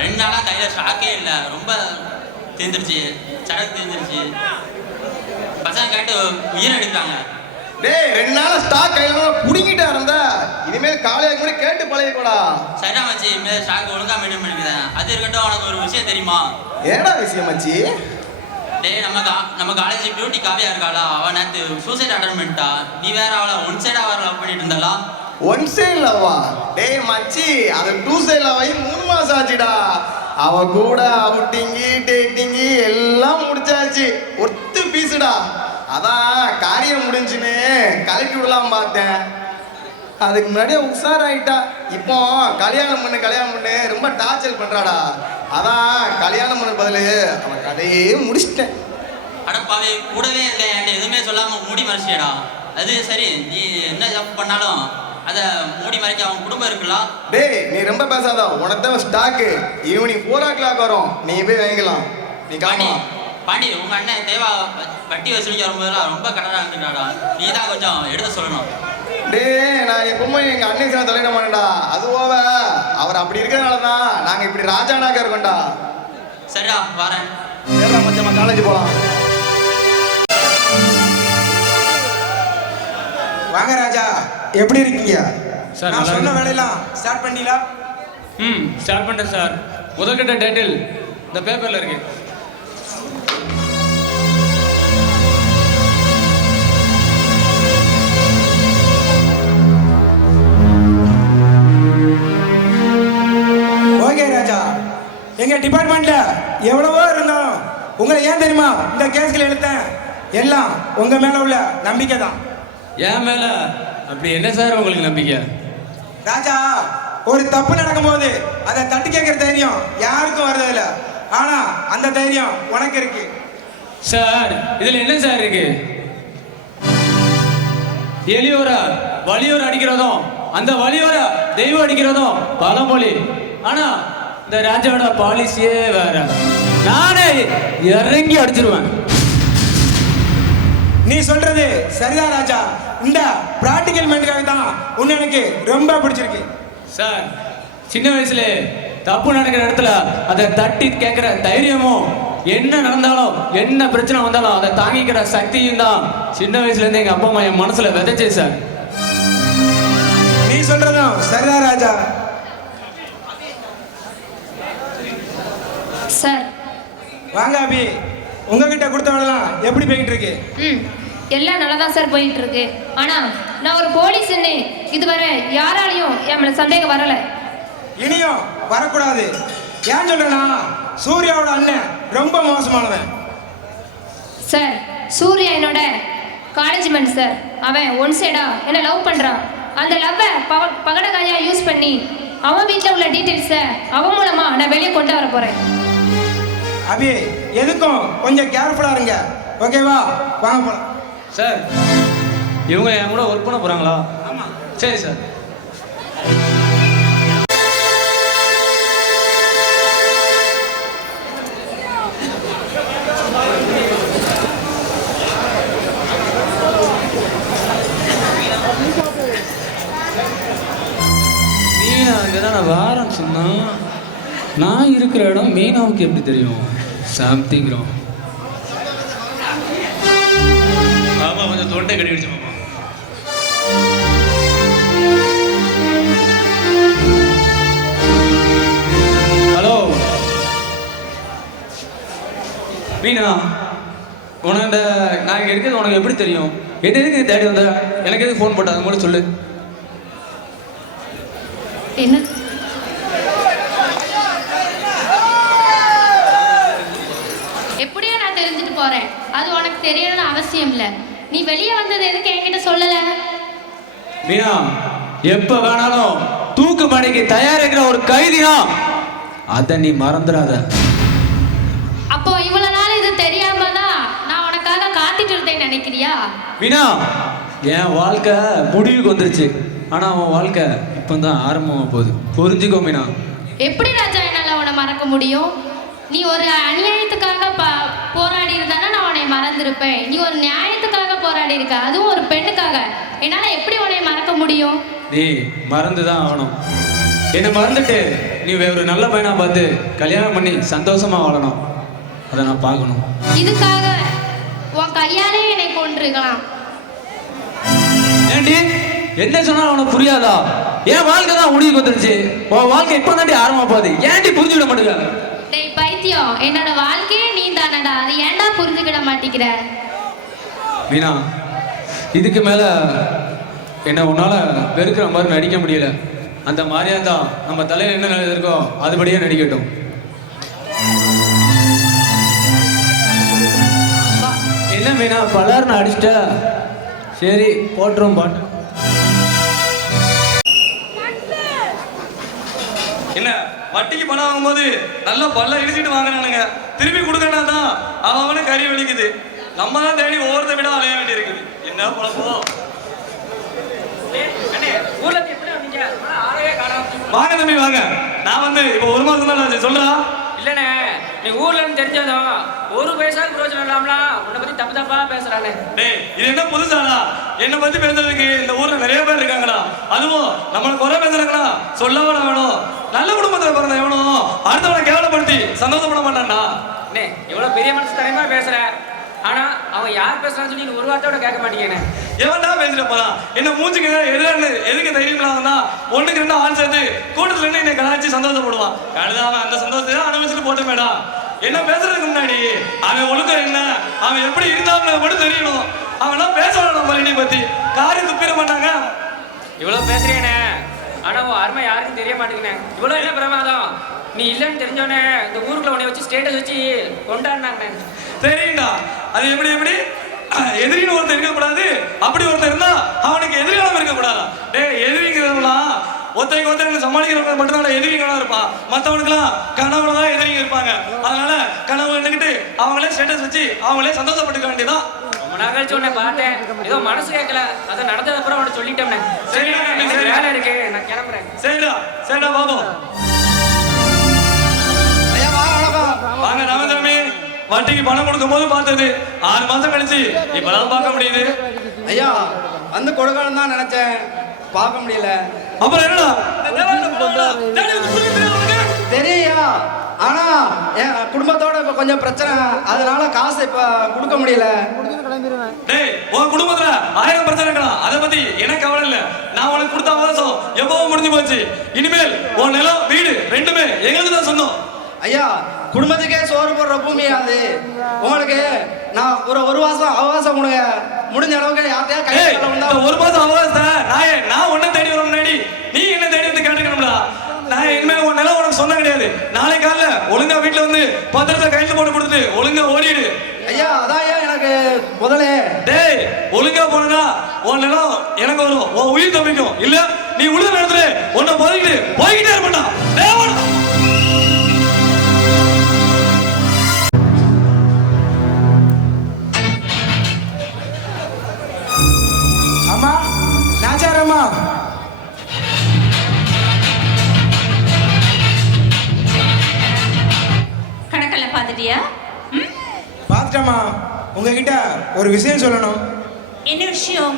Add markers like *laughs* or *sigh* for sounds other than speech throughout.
ரெண்டு நாளா கையில ஸ்டாக்கே இல்லை. ரொம்ப தீர்ந்துருச்சு சரக்கு தீர்ந்துருச்சு பசங்க கேட்டு உயிரை எடுக்கிறாங்க. டேய் ரெண்டு நாள் ஸ்டாக் கையில புடிங்கிட்டா இருந்தா இனிமேல் காலையாக கூட கேட்டு பழகிக்கூடா. சரிடா மச்சி இனிமேல் ஸ்டாக் ஒழுங்கா மெயின்டைன் பண்ணிக்கிறேன். அது இருக்கட்டும் உனக்கு ஒரு விஷயம் தெரியுமா? ஏடா விஷயம் மச்சி? டேய் நம்ம கா நம்ம காலேஜ் பியூட்டி காவியா இருக்காளா? அவன் நேற்று சூசைட் அட்டன் பண்ணிட்டா நீ வேற அவளை ஒன் சைடா வர லவ் பண்ணிட்டு இருந்தாளா? ஒன் சைடு லவ்வா டேய் மச்சி அது டூ சைடு லவ் மூணு மாசம் ஆச்சுடா. அவ கூட அவுட்டிங்கி டேட்டிங்கி எல்லாம் முடிச்சாச்சு. ஒத்து பீஸுடா அதான் காரியம் முடிஞ்சுன்னு கலட்டி விடலாம் பார்த்தேன். அதுக்கு முன்னாடியே உஷாராயிட்டா. இப்போ கல்யாணம் பண்ணு கல்யாணம் பண்ணு. ரொம்ப டார்ச்சர் பண்றாடா. அதான் கல்யாணம் பண்ண பதில் அவன் கதையே முடிச்சிட்டேன். அடப்பாவே கூடவே இருக்க என்கிட்ட எதுவுமே சொல்லாம மூடி மறைச்சியடா அது சரி நீ என்ன ஜப் பண்ணாலும் அதை மூடி மறைக்க அவன் குடும்பம் இருக்கலாம் டேய் நீ ரொம்ப பேசாத. உனக்கு தான் stock evening four o'clock வரும். நீ போய் வாங்கிக்கலாம். நீ காமா பாண்டி உங்க அண்ணன் தேவா வட்டி வசூலிக்க வரும்போதெல்லாம் ரொம்ப கடனா இருந்துட்டாடா. நீ தான் கொஞ்சம் எடுத்து சொல்லணும். டேய் நான் எப்பவுமே எங்க அண்ணன் சின்ன தலையிட மாட்டேன்டா. அது ஓவ. அவர் அப்படி இருக்கிறதுனால தான் நாங்க இப்படி ராஜானாக்க இருக்கோம்டா. சரிடா வரேன். மச்சான் காலேஜ் போலாம். வாங்க ராஜா. எப்படி இருக்கீங்க? சார், நான் சொன்ன. வேலையெல்லாம் ஸ்டார்ட் பண்ணீங்களா ம் ஸ்டார்ட் பண்ணிட்டேன் சார். முதல்கட்ட டைட்டில் இந்த பேப்பரில் இருக்கு. ஓகே ராஜா. எங்க டிபார்ட்மெண்ட்ல எவ்வளவோ இருந்தோம். உங்களை ஏன் தெரியுமா? இந்த கேஸ்களை எடுத்தேன். எல்லாம் உங்க மேல உள்ள நம்பிக்கை தான் என் மேலே? அப்படி என்ன சார் உங்களுக்கு நம்பிக்கை? ராஜா ஒரு தப்பு நடக்கும்போது அதை தட்டி கேட்கிற தைரியம் யாருக்கும் வர்றதில்ல. ஆனா அந்த தைரியம் உனக்கு இருக்கு. சார் இதில் என்ன சார் இருக்கு? எளியோரா வலியோர் அடிக்கிறதும் அந்த வலியோரா தெய்வம் அடிக்கிறதும் பழமொழி ஆனா இந்த ராஜாவோட பாலிசியே வேற. நானே இறங்கி அடிச்சிருவேன். நீ சொல்றது சரிதான் ராஜா. இந்த பிராக்டிக்கல் மைண்டுக்காக தான் உன்னை எனக்கு ரொம்ப பிடிச்சிருக்கு. சார் சின்ன வயசுல தப்பு நடக்கிற இடத்துல அதை தட்டி கேட்கிற தைரியமும் என்ன நடந்தாலும் என்ன பிரச்சனை வந்தாலும் அதை தாங்கிக்கிற சக்தியும் தான் சின்ன வயசுல இருந்து எங்க அப்பா அம்மா என் மனசுல விதைச்சே சார் நீ சொல்றதும் சரிதான் ராஜா. சார் வாங்க அபி. உங்ககிட்ட கொடுத்தவளெல்லாம் எப்படி போய்கிட்டு இருக்கு? ம். எல்லாம் நல்லா தான் சார் போயிட்டு இருக்கு ஆனா நான் ஒரு போலீஸ்ன்னு இதுவரை யாராலையும் என் மேல சந்தேகம் வரல. இனியும் வரக்கூடாது. ஏன் சொல்றேன்னா சூர்யாவோட அண்ணன் ரொம்ப மோசமானவன். சார் சூர்யா என்னோட காலேஜ் மேன் சார் அவன் ஒன் சைடா என்ன லவ் பண்றான். அந்த லவ்வை பவ பகடகாயா யூஸ் பண்ணி அவன் வீட்டில் உள்ள டீட்டெயில்ஸை அவன் மூலமா நான் வெளியே கொண்டு வர போறேன். அபி எதுக்கும் கொஞ்சம் கேர்ஃபுல்லா இருங்க. ஓகேவா வாங்க போலாம். சார் இவங்க என் கூட ஒர்க் பண்ண போறாங்களா? ஆமா. சரி சார். நான் வாரம் சொன்னா நான் இருக்கிற இடம் மீனாவுக்கு எப்படி தெரியும்? சம்திங்கிறோம் ஆமா கொஞ்சம் தொண்டை கடி மாமா. ஹலோ. மீனா உனக்கு நான் இங்கே இருக்கிறது உனக்கு எப்படி தெரியும்? எது எதுக்கு தேடி வந்த? எனக்கு எதுக்கு ஃபோன் போட்ட? அது சொல்லு. என்ன? எப்படியோ நான் தெரிஞ்சுட்டு போறேன். அது உனக்கு தெரியணும்னு அவசியம் இல்லை. நீ வெளியே வந்தது எதுக்கு என்கிட்ட சொல்லல? மீனா எப்ப வேணாலும் தூக்கு மணிக்கு தயாரிக்கிற ஒரு கைதினா அதை நீ மறந்துடாத. அப்போ இவ்வளவு நாள் இது தெரியாம தான் நான் உனக்காக காத்துட்டு இருந்தேன்னு நினைக்கிறியா? மீனா என் வாழ்க்கை முடிவுக்கு வந்துருச்சு. ஆனா அவன் வாழ்க்கை இப்பதான் ஆரம்பமாக போகுது. புரிஞ்சுக்கோ மீனா. எப்படி ராஜா என்னால உன்னை மறக்க முடியும்? நீ ஒரு அநியாயத்துக்காக போராடி இருந்தானா நான் உன்னை மறந்திருப்பேன். நீ ஒரு நியாயத்துக்காக போராடி இருக்க. அதுவும் ஒரு பெண்ணுக்காக. என்னால எப்படி உன்னை மறக்க முடியும்? நீ மறந்து தான் ஆகணும். என்னை மறந்துட்டு நீ ஒரு நல்ல பையனா பார்த்து கல்யாணம் பண்ணி சந்தோஷமா வாழணும். அதை நான் பார்க்கணும். இதுக்காக உன் கையாலே என்னை கொண்டிருக்கலாம் ஏண்டி? என்ன சொன்னா உனக்கு புரியாதா? என் வாழ்க்கை தான் முடிவுக்கு வந்துருச்சு. உன் வாழ்க்கை இப்போ தாண்டி ஆரம்ப போகுது. ஏன்டி புரிஞ்சுவிட மாட்டேங்க டேய் பைத்தியம். என்னோட வாழ்க்கையே நீ தானடா. அது ஏன்டா புரிஞ்சுக்கிட மாட்டேங்கிற? மீனா இதுக்கு மேல என்ன உன்னால வெறுக்கிற மாதிரி நடிக்க முடியல. அந்த மாதிரியா தான் நம்ம தலையில என்ன இருக்கோ அதுபடியே நடிக்கட்டும். என்ன மீனா பலர்னு அடிச்சிட்ட. சரி போட்டுரும் பாட்டு. என்ன வட்டிக்கு பணம் வாங்கும்போது நல்லா பல்ல இடிச்சிட்டு வாங்கினானுங்க திருப்பி கொடுக்கறனா தான் அவன் அவனுக்கு கறி வலிக்குது நம்ம தான் தேடி ஒவ்வொருத்த விட அலைய வேண்டி இருக்குது என்ன பழப்போம் வாங்க தம்பி வாங்க. நான் வந்து இப்போ ஒரு மாசம் தான் சொல்றா இல்லண்ணே நீ ஊர்ல இருந்து தெரிஞ்சதும் ஒரு பைசாக்கு பிரயோஜனம் இல்லாமல? உன்னை பத்தி தப்பு தப்பா பேசுறானே. டேய் இது என்ன புதுசாடா? என்ன பத்தி பேசுறதுக்கு இந்த ஊர்ல நிறைய பேர் இருக்காங்களா அதுவும் நம்மள குறை பேசுறாங்களா சொல்லவா வேணும்? நல்ல குடும்பத்துல பிறந்த எவனும்? அடுத்தவனை கேவலப்படுத்தி சந்தோஷப்பட மாட்டான்டா. அண்ணே எவ்வளவு பெரிய மனசு தரமா பேசுற? ஆனா அவன் யார் பேசுறான்னு சொல்லி ஒரு வார்த்தையோட கேட்க மாட்டேங்கிறேன் எவன்டா பேசிட்டு போறான் என்ன மூஞ்சுக்கு எதிரான எதுக்கு தைரியம் இல்லாம ஒண்ணுக்கு ரெண்டு ஆள் சேர்த்து கூட்டத்துல இருந்து என்னை கலாய்ச்சி சந்தோஷப்படுவான். அவன் அந்த சந்தோஷத்தை அனுபவிச்சுட்டு போட்டு மேடா. என்ன பேசுறதுக்கு முன்னாடி? அவன் ஒழுக்கம் என்ன? அவன் எப்படி இருந்தான்னு மட்டும் தெரியணும். அவன்லாம் பேச வேணும் பழனி பத்தி. காரி துப்பிட மாட்டாங்க. இவ்வளவு பேசுறேனே ஆனா உன் அருமை யாருக்கும் தெரிய மாட்டேங்கிறேன் இவ்வளவு என்ன பிரமாதம்? நீ இல்லைன்னு தெரிஞ்சோடனே இந்த ஊருக்குள்ள உன்னை வச்சு ஸ்டேட்டஸ் வச்சு கொண்டாடினாங்க. தெரியும்டா. அது எப்படி எப்படி? எதிரின்னு ஒருத்தர் இருக்கக்கூடாது. அப்படி ஒருத்தர் இருந்தா அவனுக்கு எதிரியாலும் இருக்கக்கூடாதா? டேய் எதிரிங்கிறவங்களாம் ஒருத்தருக்கு ஒருத்தருக்கு சமாளிக்கிறவங்க மட்டும்தான் எதிரிகளா இருப்பான். மற்றவனுக்குலாம் கனவுல தான் எதிரிங்க இருப்பாங்க. அதனால கனவு நின்றுக்கிட்டு அவங்களே ஸ்டேட்டஸ் வச்சு அவங்களே சந்தோஷப்பட்டுக்க வேண்டியதான் ரொம்ப நாள் கழிச்சு உன்னை பார்த்தேன். ஏதோ மனசு கேட்கல. அதை நடந்தது அப்புறம் உன்னை சொல்லிட்டேன் சரி, சரி சரி. வேலை இருக்கு. நான் கிளம்புறேன். சரிடா சரிடா பாபு. வாங்க ராமசாமி வட்டிக்கு பணம் கொடுக்கும் போது பார்த்தது. ஆறு மாசம் கழிச்சு இப்பதான் பார்க்க முடியுது. ஐயா வந்து கொடுக்கணும் தான் நினைச்சேன். பார்க்க முடியல. அப்புறம் என்னடா? தெரியா ஆனா என் குடும்பத்தோட இப்ப கொஞ்சம் பிரச்சனை. அதனால காசு இப்ப கொடுக்க முடியல. டேய் உன் குடும்பத்துல ஆயிரம் பிரச்சனை இருக்கலாம். அதை பத்தி எனக்கு கவலை இல்ல. நான் உனக்கு கொடுத்த அவகாசம் எப்பவும் முடிஞ்சு போச்சு. இனிமேல் உன் நிலம் வீடு ரெண்டுமே எங்களுக்கு தான் சொந்தம் ஐயா குடும்பத்துக்கே சோறு போடுற பூமி அது. உங்களுக்கு நான் ஒரு ஒரு மாசம் அவகாசம் கொடுங்க. முடிஞ்ச அளவுக்கு யார்ட்டையா கை ஒரு மாசம் அவகாசத்தை நான் நான் உன்னை தேடி வர முன்னாடி. நீ என்ன தேடி வந்து கேட்டுக்கணும்டா? நான் இனிமேல் உன் நிலம் உனக்கு சொன்ன கிடையாது. நாளை காலைல ஒழுங்கா வீட்டுல வந்து பத்திரத்தை கையெழுத்து போட்டு கொடுத்துட்டு ஒழுங்கா ஓடிடு. ஐயா அதான் எனக்கு முதலே. டேய் ஒழுங்கா போனா உன் நிலம் எனக்கு வரும். உன் உயிர் தப்பிக்கும். இல்ல நீ உழுத நேரத்துல உன்னை போதிக்கிட்டு போய்கிட்டே இருப்பா கணக்கெல்லாம் பார்த்துட்டியா ம்? பார்த்துட்டம்மா உங்ககிட்ட ஒரு விஷயம் சொல்லணும். என்ன விஷயம்?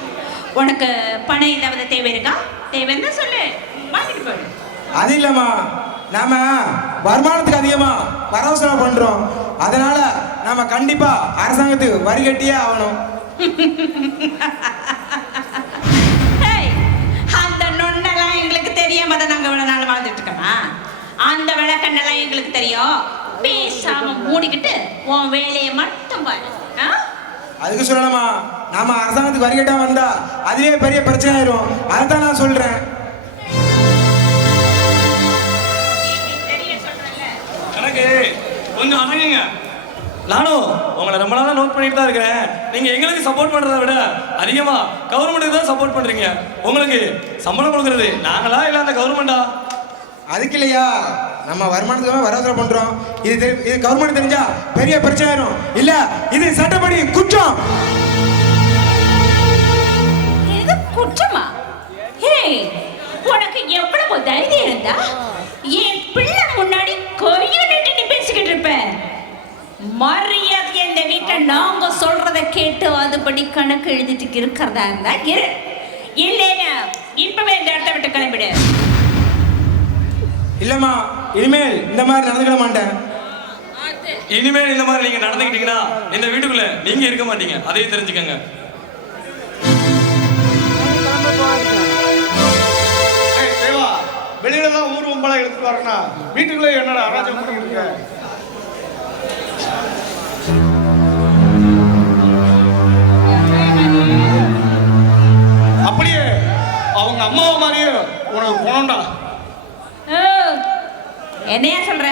உனக்கு பணம் ஏதாவது தேவை இருக்கா? தேவைன்னா சொல்லு. வாங்கிட்டு போயிடு அது இல்லைம்மா நாம வருமானத்துக்கு அதிகமா வரவு செலவு பண்றோம். அதனால நாம கண்டிப்பா அரசாங்கத்துக்கு வரி கட்டியே ஆகணும். அந்த நொண்ணெல்லாம் எங்களுக்கு தெரியாம தான் நாங்கள் இவ்வளோ நாள் வாழ்ந்துட்டு இருக்கோமா? அந்த விளக்கண்ணெல்லாம் எங்களுக்கு தெரியும். பேசாம மூடிக்கிட்டு உன் வேலையை மட்டும் பாரு. ஆ? அதுக்கு சொல்லணுமா? நாம அரசாங்கத்துக்கு வரி கட்டாம வந்தா அதுவே பெரிய பிரச்சனை ஆயிரும் அதை தான் நான் சொல்றேன் கொஞ்சம் அடங்குங்க. நானும் உங்களை ரொம்ப நாளா நோட் பண்ணிட்டு தான் இருக்கிறேன் நீங்க எங்களுக்கு சப்போர்ட் பண்றதை விட அதிகமா கவர்மெண்ட்டுக்கு தான் சப்போர்ட் பண்றீங்க. உங்களுக்கு சம்பளம் கொடுக்கறது நாங்களா இல்ல அந்த கவர்மெண்டா அதுக்கு இல்லையா? நம்ம வருமானத்துக்கு வரவு பண்றோம். இது இது கவர்மெண்ட் தெரிஞ்சா பெரிய பிரச்சனை ஆயிரும். இல்ல இது சட்டப்படி குற்றம். இது குற்றமா? ஹே உனக்கு எவ்வளவு தைரியம் இருந்தா என் பிள்ளை முன்னாடி கையை நீட்டி நீ பேசிக்கிட்டு இருப்ப. மரியாதை இந்த வீட்டை நாங்க சொல்றத கேட்டு அதுபடி கணக்கு எழுதிட்டு இருக்கிறதா இருந்தா இரு. இல்லைன்னா இப்பவே இந்த இடத்த விட்டு கிளம்பிடு. இல்லைம்மா இனிமேல் இந்த மாதிரி நடந்துக்கிட மாட்டேன். இனிமேல் இந்த மாதிரி நீங்க நடந்துக்கிட்டீங்கன்னா இந்த வீட்டுக்குள்ள நீங்க இருக்க மாட்டீங்க. அதையும் தெரிஞ்சுக்கங்க. வெளியில தான் ஊர் உம்பளை எடுத்துட்டு வரேன்னா வீட்டுக்குள்ளே என்னடா அராஜகம் பண்ணிட்டு இருக்க? அப்படியே அவங்க அம்மாவை மாதிரியே உனக்கு போனோம்டா என்னையா சொல்ற?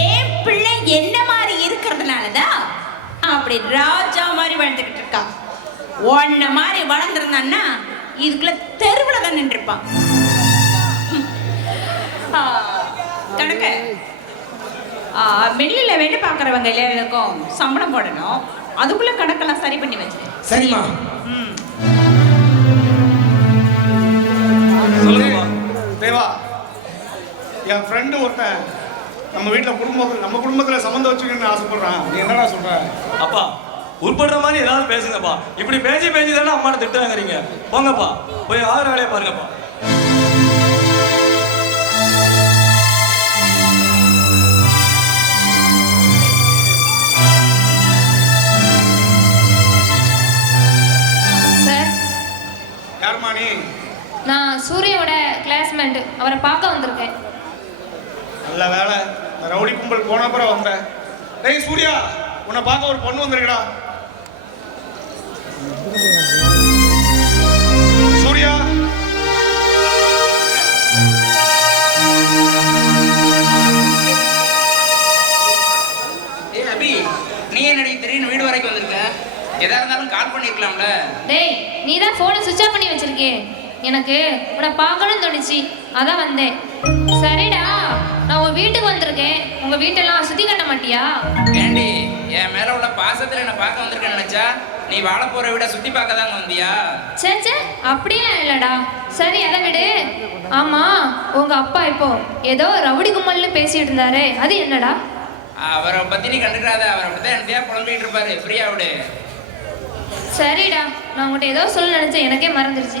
என் பிள்ளை என்ன மாதிரி இருக்கிறதுனாலதான் அப்படி ராஜா மாதிரி வளர்ந்துக்கிட்டு இருக்கான் உன்ன மாதிரி வளர்ந்துருந்தான்னா இதுக்குள்ள தெருவில் தான் நின்றுப்பான் கணக்கு. வெளியில வேலை பார்க்குறவங்க எல்லாருக்கும் சம்பளம் போடணும். அதுக்குள்ள கணக்கெல்லாம் சரி பண்ணி வச்சிருக்கேன் சரிம்மா. தேவா என் ஃப்ரெண்டு ஒருத்தன் நம்ம வீட்டில் குடும்பத்தில் நம்ம குடும்பத்தில் சம்மந்தம் வச்சுக்கணும்னு ஆசைப்படுறான். நீ என்னடா சொல்ற? அப்பா உட்படுற மாதிரி ஏதாவது பேசுங்கப்பா. இப்படி பேசி பேசி தானே அம்மாட்ட திட்டு வாங்குறீங்க போங்கப்பா போய் ஆறு வேலையை பாருங்கப்பா. கிளாஸ்மேட் அவரை பார்க்க வந்திருக்கேன். நல்ல வேலை. ரவுடி கும்பல் போன அப்புறம் வந்தேன் டேய் சூர்யா உன்னை பார்க்க ஒரு பொண்ணு வந்திருக்கடா. சூர்யா. ஏய் அபி நீ என்னடி திடீர்னு வீடு வரைக்கும் வந்திருக்க? எதா இருந்தாலும் கால் பண்ணிருக்கலாம்ல. டேய் நீ தான் ஃபோனை சுவிட்ச் ஆஃப் பண்ணி வச்சிருக்கே. எனக்கு உன்னை பார்க்கணும்னு தோணுச்சு. அதான் வந்தேன். சரிடா நான் உங்க வீட்டுக்கு வந்திருக்கேன். உங்க வீட்டெல்லாம் சுத்தி கட்ட மாட்டியா? ஏண்டி என் மேல உள்ள பாசத்துல என்ன பார்க்க வந்திருக்கேன்னு நினைச்சா நீ வாழ போற வீட சுத்தி பார்க்க தாங்க வந்தியா? சே சே அப்படியே இல்லடா. சரி அதை விடு. ஆமா உங்க அப்பா இப்போ ஏதோ ரவுடி கும்மல்னு பேசிட்டு இருந்தாரே. அது என்னடா? அவரை பத்தி நீ கண்டுக்கிறாத அவர் அப்படிதான் என்னத்தையா புலம்பிட்டு இருப்பாரு. ஃப்ரீயா விடு. சரிடா நான் உங்கள்கிட்ட ஏதோ சொல்ல நினைச்சேன். எனக்கே மறந்துருச்சு.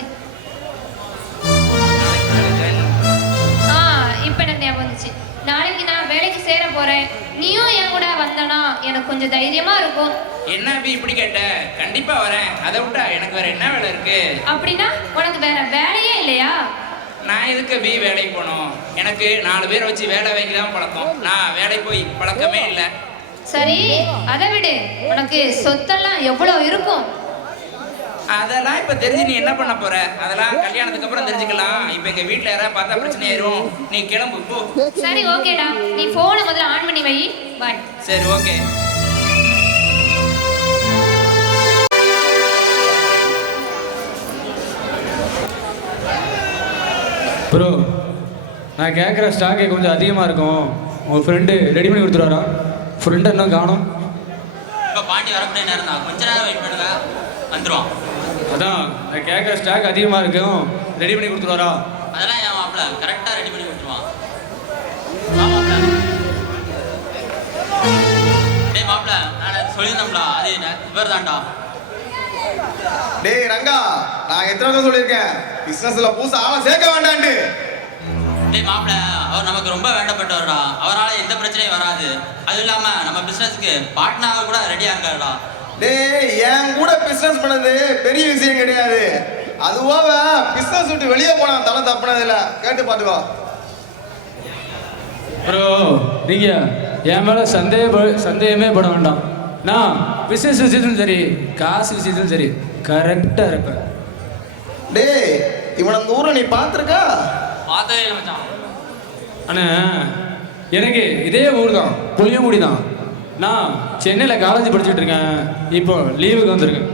சேர போறேன் நீயும் என் கூட வந்தனா எனக்கு கொஞ்சம் தைரியமா இருக்கும். என்ன அபி இப்படி கேட்ட? கண்டிப்பா வரேன். அதை விட்டா எனக்கு வேற என்ன வேலை இருக்கு? அப்படின்னா உனக்கு வேற வேலையே இல்லையா? நான் எதுக்கு பி வேலைக்கு போகணும்? எனக்கு நாலு பேர் வச்சு வேலை வாங்கி தான் பழக்கம். நான் வேலைக்கு போய் பழக்கமே இல்லை. சரி அதை விடு. உனக்கு சொத்தெல்லாம் எவ்வளோ இருக்கும்? அதெல்லாம் இப்ப தெரிஞ்சு நீ என்ன பண்ண போற? அதெல்லாம் கல்யாணத்துக்கு அப்புறம் தெரிஞ்சுக்கலாம். இப்ப எங்க வீட்ல யாராவது பார்த்தா பிரச்சனை ஆயிரும். நீ கிளம்பு போ. சரி ஓகேடா. நீ ஃபோனை முதல்ல ஆன் பண்ணி வை. பாய் சரி ஓகே. ப்ரோ நான் கேட்குற ஸ்டாக்கே கொஞ்சம் அதிகமாக இருக்கும். உங்கள் ஃப்ரெண்டு ரெடி பண்ணி கொடுத்துருவாரா? ஃப்ரெண்டு இன்னும் காணும். இப்போ பாண்டி வரக்கூடிய நேரம் தான். கொஞ்ச நேரம் வெயிட் பண்ணுங்க. வந்துருவான். அதான் நான் கேட்குற ஸ்டாக் அதிகமாக இருக்கும். ரெடி பண்ணி கொடுத்துருவாரா? அதெல்லாம் என் மாப்பிள்ள கரெக்டாக ரெடி பண்ணி கொடுத்துருவான். டேய் மாப்பிள்ள நான் சொல்லியிருந்தோம்டா அது இவர் தான்டா டேய் ரங்கா நான் எத்தனை தடவை சொல்லியிருக்கேன்? பிசினஸ்ல புதுசா ஆளை சேர்க்க வேண்டான்ட்டு. டேய் மாப்பிள்ள அவர் நமக்கு ரொம்ப வேண்டப்பட்டவர்டா. அவரால் எந்த பிரச்சனையும் வராது. அதுவும் இல்லாமல் நம்ம பிஸ்னஸ்க்கு பார்ட்னராக கூட ரெடியாக இருக்காருடா. டேய் என் கூட பிசினஸ் பண்ணது பெரிய விஷயம் கிடையாது. அதுவாக பிசினஸ் விட்டு வெளியே போனான் தலை தப்புனது இல்ல. கேட்டு பாத்துக்கோ ப்ரோ நீங்கள் என் மேலே சந்தேக சந்தேகமே பட வேண்டாம். நான் பிஸ்னஸ் விஷயத்துலும் சரி காசு விஷயத்துலும் சரி கரெக்டாக இருப்பேன். டேய் இவன் அந்த ஊரை நீ பார்த்துருக்கா? பார்த்ததே இல்லை மச்சான். அண்ணா எனக்கு இதே ஊர் தான் புளியங்குடி தான் நான் சென்னையில் காலேஜ் படிச்சுட்டு இருக்கேன். இப்போ லீவுக்கு வந்திருக்கேன்.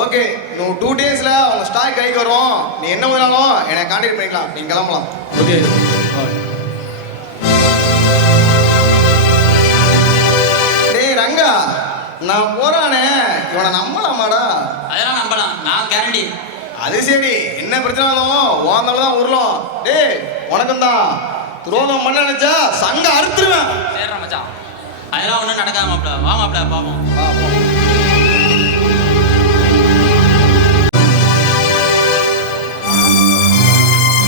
ஓகே இன்னும் டூ டேஸ்ல அவங்க ஸ்டாக் கைக்கு வரும். நீ என்ன வேணாலும் என்னை கான்டாக்ட் பண்ணிக்கலாம். நீ கிளம்பலாம். ஓகே டேய் ரங்கா நான் போறானே. இவனை நம்பலாமாடா? அதெல்லாம் நம்பலாம். நான் கேரண்டி அது சரி. என்ன பிரச்சனை வந்தாலும் ஓந்தால தான் உருளும். டேய் உனக்கும் தான் துரோகம் பண்ண நினைச்சா சங்க அறுத்துருவேன். சேர்றா மச்சான். அதெல்லாம் ஒன்றும் நடக்காது மாப்பிள வா மாப்பிள பார்ப்போம்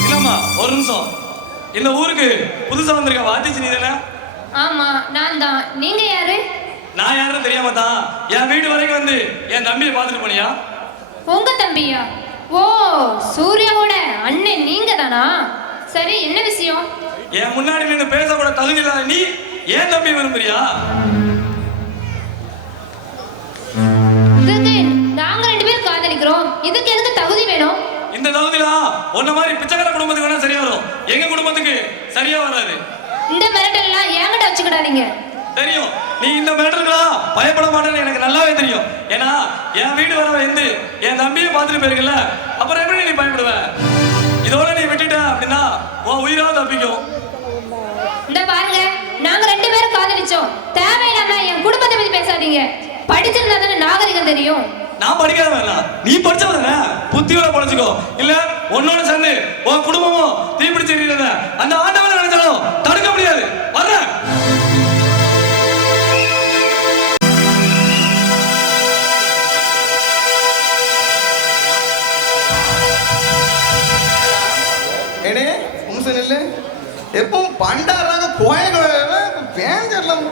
இல்லம்மா ஒரு நிமிஷம். இந்த ஊருக்கு புதுசா வந்திருக்க வாத்திச்சு நீ தானே? ஆமா நான் தான். நீங்க யாரு? நான் யாரும் தெரியாம தான் என் வீடு வரைக்கும் வந்து என் தம்பியை பார்த்துட்டு போனியா? உங்க தம்பியா? ஓ சூர்யாவோட அண்ணன் நீங்க தானா சரி என்ன விஷயம்? என் முன்னாடி நின்று பேசக்கூட தகுதி இல்லாத நீ ஏன் தம்பி விரும்புறியா? நாங்க ரெண்டு பேரும் காதலிக்கிறோம். இதுக்கு எதுக்கு தகுதி வேணும்? இந்த தகுதிலாம் உன்ன மாதிரி பிச்சைக்கார குடும்பத்துக்கு வேணா சரியா வரும். எங்க குடும்பத்துக்கு சரியா வராது. இந்த மிரட்டல்லாம் என்கிட்ட வச்சுக்கிடாதீங்க. தெரியும். நீ இந்த மேட்டருக்கெல்லாம் பயப்பட மாட்டேன்னு எனக்கு நல்லாவே தெரியும். ஏன்னா என் வீடு வர வந்து என் தம்பியை பார்த்துட்டு போயிருக்கல அப்புறம் எப்படி நீ பயப்படுவ? இதோட நீ விட்டுட்ட அப்படின்னா உன் உயிராவது தப்பிக்கும். இந்த பாருங்க நாங்க காதலிச்சோம் தேவையில்லாம என் குடும்பத்தை பத்தி பேசாதீங்க. படிச்சிருந்தா தானே நாகரிகம் தெரியும். நான் படிக்காத வேணாம் நீ படிச்சவன புத்தியோட படிச்சுக்கோ. இல்ல உன்னோட சேர்ந்து உன் குடும்பமும் தீப்பிடிச்சு எறியறத அந்த ஆண்டவன் நினைச்சாலும் தடுக்க முடியாது. வர்றேன் ஏனே உம்சன் இல்ல? எப்பவும் பண்டாடுறாங்க கோயங்க பேஞ்சர்லாம்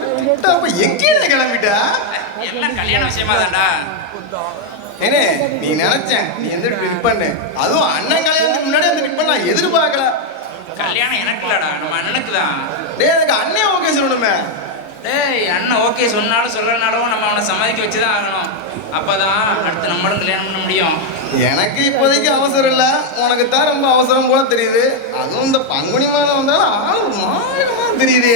அப்ப எங்கேயே கிளம்பிட்டா? எல்லாம் கல்யாண விஷயமா தான்டா. ஏனே நீ நினைச்சேன் நீ எந்த விட் பண்ண? அதுவும் அண்ணன் கல்யாணத்துக்கு முன்னாடி அந்த விட் பண்ண நான் எதிர்பார்க்கல. கல்யாணம் எனக்கு இல்லடா நம்ம அண்ணனுக்கு தான். டேய் எனக்கு அண்ணன் ஓகே சொல்லணுமே. டேய் அண்ணன் ஓகே சொன்னாலும் சொல்லனாலும் நம்ம அவனை சம்மதிக்க வச்சு தான் ஆகணும். அப்பதான் அடுத்து நம்மளும் கல்யாணம் பண்ண முடியும். எனக்கு இப்போதைக்கு அவசரம் இல்ல. உனக்கு தான் ரொம்ப அவசரம் போல தெரியுது. அதுவும் இந்த பங்குனி மாதம் வந்தாலும் ஆள் மாயமா தெரியுது.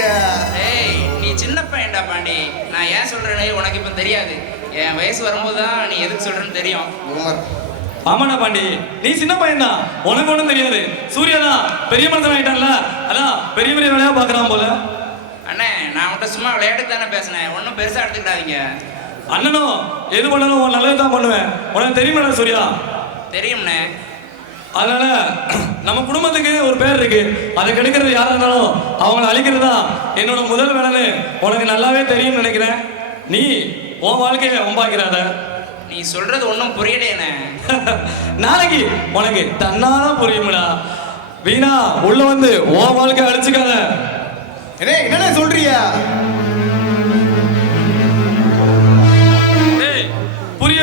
டேய் நீ சின்ன பையன்டா பாண்டி. நான் ஏன் சொல்றேன்னு உனக்கு இப்போ தெரியாது. என் வயசு வரும்போது தான் நீ எதுக்கு சொல்றேன்னு தெரியும். உமர். ஆமாடா பாண்டி. நீ சின்ன பையன் தான் உனக்கு ஒண்ணும் தெரியாது. சூர்யா தான் பெரிய மனுஷன் ஆயிட்டான்ல. அதான் பெரிய பெரிய வேலையா பாக்குறான் போல. அண்ணே நான் உன்கிட்ட சும்மா விளையாட்டுக்கு தானே பேசினேன். ஒன்றும் பெருசா எடுத்துக்கிடாதீங்க. அண்ணனும் எது பண்ணாலும் உன் நல்லது தான் பண்ணுவேன். உனக்கு தெரியுமா சூர்யா? தெரியும்ண்ணே. அதனால நம்ம குடும்பத்துக்கு ஒரு பேர் இருக்கு. அதை கெடுக்கிறது யாரா இருந்தாலும் அவங்கள அழிக்கிறது தான் என்னோட முதல் வேலைன்னு உனக்கு நல்லாவே தெரியும்னு நினைக்கிறேன். நீ உன் வாழ்க்கையை உம்பாக்கிறாத நீ சொல்றது ஒன்றும் புரியலையேண்ணே. *laughs* நாளைக்கு உனக்கு தன்னால புரியும்டா. வீணா உள்ள வந்து உன் வாழ்க்கை அழிச்சுக்காத. ஏனே என்னடா சொல்றியா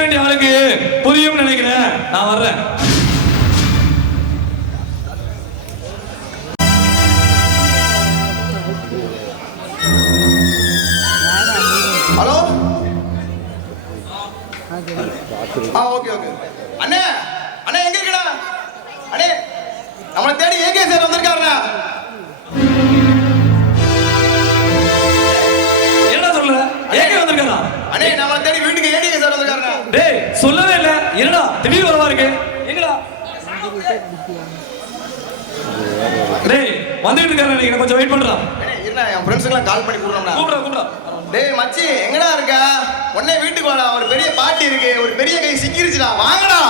வேண்டிய ஆளுக்கு புரியும் நினைக்கிறேன். நான் வர்றேன். ஹலோ? Ah okay okay. அண்ணே! வந்துட்டு இருக்காரு நினைக்கிறேன். கொஞ்சம் வெயிட் பண்றான் இருண்ணா என் ஃப்ரெண்ட்ஸுக்கெல்லாம் கால் பண்ணி கூப்பிடுறோம்ண்ணா கூப்பிடா கூப்பிடா டேய் மச்சி எங்கடா இருக்க? உடனே வீட்டுக்கு வாடா. ஒரு பெரிய பாட்டி இருக்கு. ஒரு பெரிய கை சிக்கிருச்சுடா. வாங்கடா.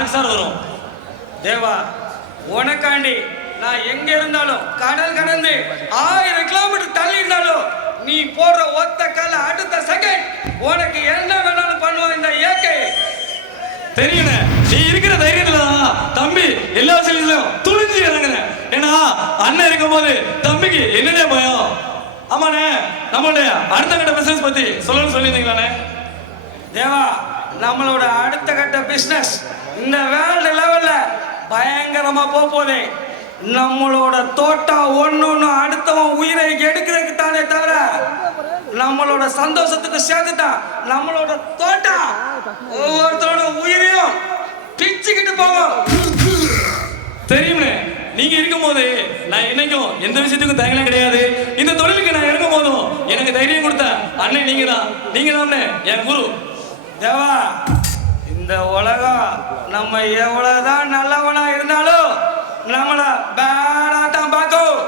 யாருக்கு சார் வரும். தேவா உனக்காண்டி நான் எங்க இருந்தாலும் கடல் கடந்து ஆயிரம் கிலோமீட்டர் தள்ளி இருந்தாலும் நீ போடுற ஒத்த கால அடுத்த செகண்ட் உனக்கு என்ன வேணாலும் பண்ணுவோம் இந்த இயற்கை தெரியுண்ணே நீ இருக்கிற தைரியத்துல தான் தம்பி எல்லா விஷயத்திலும் துணிஞ்சு இறங்குறேன் ஏன்னா அண்ணன் இருக்கும்போது தம்பிக்கு என்னடே பயம். ஆமாண்ணே நம்மளுடைய அடுத்த கட்ட பிசினஸ் பத்தி சொல்லணும்னு சொல்லியிருந்தீங்களாண்ணே? தேவா நம்மளோட அடுத்த கட்ட பிசினஸ் இந்த வேர்ல்டு லெவல்ல பயங்கரமா போக போகுது. நம்மளோட தோட்டம் ஒண்ணு ஒண்ணு அடுத்தவன் உயிரை எடுக்கிறதுக்கு தான் நம்மளோட சந்தோஷத்துக்கு சேர்த்துதான் நம்மளோட தோட்டம் ஒவ்வொருத்தரோட உயிரையும் பிச்சுக்கிட்டு போகும். தெரியுமே நீங்க இருக்கும் போது நான் என்னைக்கும் எந்த விஷயத்துக்கும் தயங்கலாம் கிடையாது. இந்த தொழிலுக்கு நான் இறங்கும் போதும் எனக்கு தைரியம் கொடுத்த அண்ணன் நீங்க தான் நீங்க தான் என் குரு. தேவா இந்த உலகம் நம்ம எவ்வளவுதான் நல்லவனா இருந்தாலும் நம்மள பேடா தான் பார்க்கும்.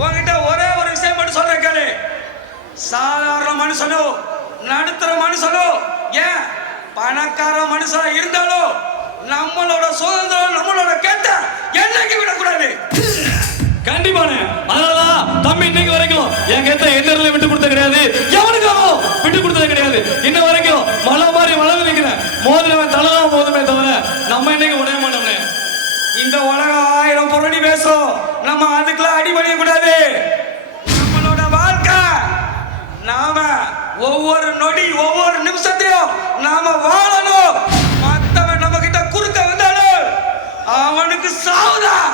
உங்ககிட்ட ஒரே ஒரு விஷயம் மட்டும் சொல்றேன் கேளு. சாதாரண மனுஷனோ நடுத்தர மனுஷனோ ஏன்? பணக்கார மனுஷனா இருந்தாலும் நம்மளோட சுதந்திரம் நம்மளோட கேட்ட என்னைக்கு விடக்கூடாது? கண்டிப்பானே. அதனாலதான் தம்பி இன்னைக்கு வரைக்கும் என் எந்த இடத்துல விட்டு கொடுத்த கிடையாது. எவனுக்காகவும் விட்டு கொடுத்தது கிடையாது. இன்ன வரைக்கும் மலை மாதிரி வளர்ந்து நிக்கிறேன். மோதிரவன் தலைதான் மோதுமே தவிர நம்ம இன்னைக்கு உடைய மாட்டோம்னே. இந்த உலகம் ஆயிரம் பொருளி பேசும். நம்ம அதுக்கெல்லாம் அடிபடிய கூடாது. நம்மளோட வாழ்க்கை நாம ஒவ்வொரு நொடி ஒவ்வொரு நிமிஷத்தையும் நாம வாழணும். மத்தவன் நம்ம கிட்ட குறுக்க வந்தாலும் அவனுக்கு சாவுதான்.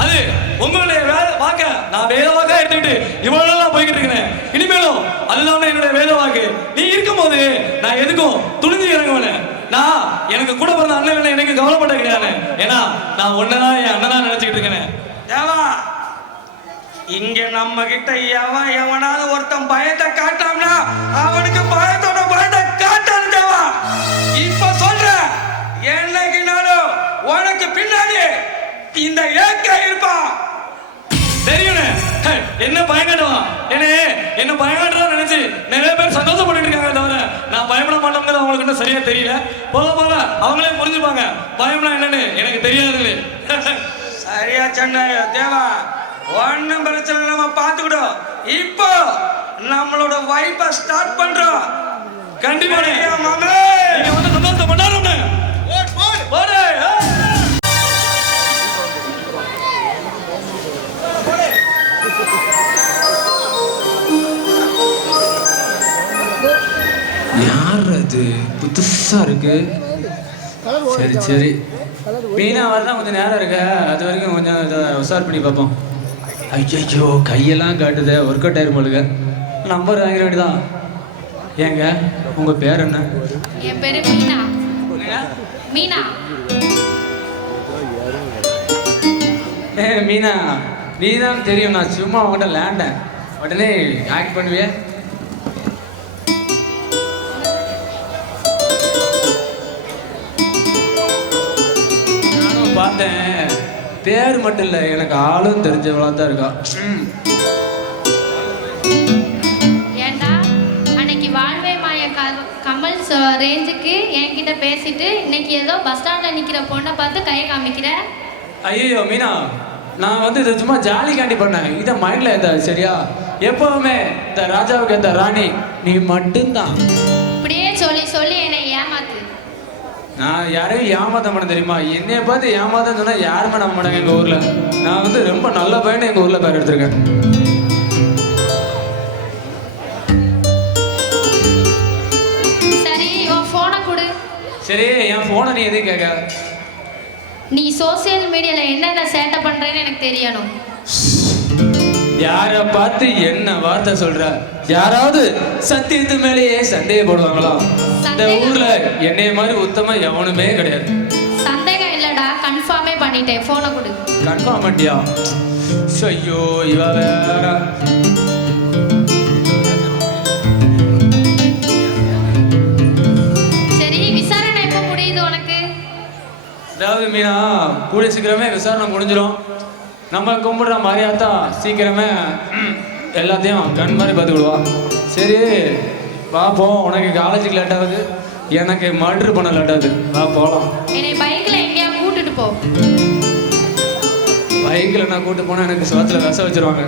அது உங்களுடைய வேலை வாக்க நான் வேலை வாக்கா எடுத்துக்கிட்டு இவ்வளவு நாள் போய்கிட்டு இருக்கிறேன். இனிமேலும் அதுதான் என்னுடைய வேலை வாக்கு. நீ இருக்கும்போது நான் எதுக்கும் துணிஞ்சு இறங்குவேன். நான் எனக்கு கூட பிறந்த அண்ணன் எனக்கு கவலைப்பட கிடையாது ஏன்னா நான் ஒன்னதான் என் அண்ணனா நினைச்சுக்கிட்டு இருக்கேன். தேவா இங்க நம்ம கிட்ட எவன் எவனாவது ஒருத்தன் பயத்தை காட்டாம்னா அவனுக்கு பயத்தோட பயத்தை காட்டாது தேவா. இப்ப சொல்ற என்னைக்குனாலும் உனக்கு பின்னாடி இந்த ஏக்க இருப்பான் தெரியுமே ஹே, என்ன பயங்கடுவான் என்ன என்ன பயங்கடுறா நினைச்சு நிறைய பேர் சந்தோஷப்பட்டு இருக்காங்க தவிர நான் பயப்பட மாட்டோங்கிறது அவங்களுக்கு இன்னும் சரியா தெரியல. போக போக அவங்களே புரிஞ்சுப்பாங்க. பயம்னா என்னன்னு எனக்கு தெரியாதுங்களே சரியா சொன்ன தேவா. ஒண்ணும் பிரச்சனை நம்ம பார்த்துக்கிட்டோம் இப்போ நம்மளோட வைப்பை ஸ்டார்ட் பண்றோம். கண்டிப்பா. மாமே புதுசா இருக்கு. சரி சரி. மீனா வரதான் கொஞ்சம் நேரம் இருக்க? அது வரைக்கும் கொஞ்சம் இதை உஷார் பண்ணி பார்ப்போம். ஐயோ கையெல்லாம் காட்டுதே. ஒர்க் அவுட் ஆயிரும் போலுங்க. நம்பர் வாங்கிட வேண்டியதான் ஏங்க உங்க பேர் என்ன? என் பேரு மீனா. மீனா? ஏ மீனா. நீ தான் தெரியும் நான் சும்மா உங்கள்கிட்ட லேண்டேன் உடனே ஆக்ட் பண்ணுவியே. பேர் மட்டும் இல்லை எனக்கு ஆளும் தெரிஞ்சவளா தான் இருக்கா. ம். ஏண்டா அன்னைக்கு வாழ்வே மாய க- கமல் ச- ரேஞ்சுக்கு என்கிட்ட பேசிட்டு இன்னைக்கு ஏதோ பஸ் ஸ்டாண்ட்ல நிக்கிற பொண்ணை பார்த்து கையை காமிக்கிற? ஐயோ மீனா நான் வந்து இதை சும்மா ஜாலிக்காண்டி பண்ணேன். இதை மைண்டில் ஏதா சரியா? எப்பவுமே இந்த ராஜாவுக்கு இந்த ராணி நீ மட்டும்தான். இப்படியே சொல்லி சொல்லி நான் யாரையும் ஏமாத்த மாட்டேன் தெரியுமா? என்னைய பார்த்து ஏமாத்தன்னு சொன்னா யாருமே நம்ப மாட்டாங்க எங்க ஊர்ல? நான் வந்து ரொம்ப நல்ல பையன் எங்க ஊர்ல பேர் எடுத்திருக்கேன். சரி உன் ஃபோனை கொடு. சரி என் போனை நீ எதையும் கேட்க? நீ சோஷியல் மீடியால என்னென்ன சேட்டை பண்றேன்னு எனக்கு தெரியணும். யார பார்த்து என்ன வார்த்தை சொல்ற? யாராவது சத்தியத்து மேலேயே சந்தேகப்படுவாங்களா இந்த? ஊர்ல என்னைய மாதிரி உத்தம எவனுமே கிடையாது. சந்தேகம் இல்லடா கன்ஃபார்மே பண்ணிட்டேன். ஃபோனை கொடு. கன்ஃபார்ம் பண்ணிட்டியா? ஐயோ இவ வேற. சரி விசாரணை எப்போ முடியுது உனக்கு? அதாவது மீனா கூடிய சீக்கிரமே விசாரணை முடிஞ்சிடும். நம்ம கும்பிடுற மாதிரியாத்தா சீக்கிரமே ம், எல்லாத்தையும் கண் மாதிரி பார்த்துக்கிடுவா. சரி வா போ உனக்கு காலேஜுக்கு லேட் ஆகுது. எனக்கு மர்டர் பண்ண லேட் ஆகுது. வா போகலாம் என்னை பைக்ல எங்கேயா கூட்டிட்டு போ. பைக்கில் நான் கூட்டு போனால் எனக்கு சுவத்தில் விஷம் வச்சிருவாங்க.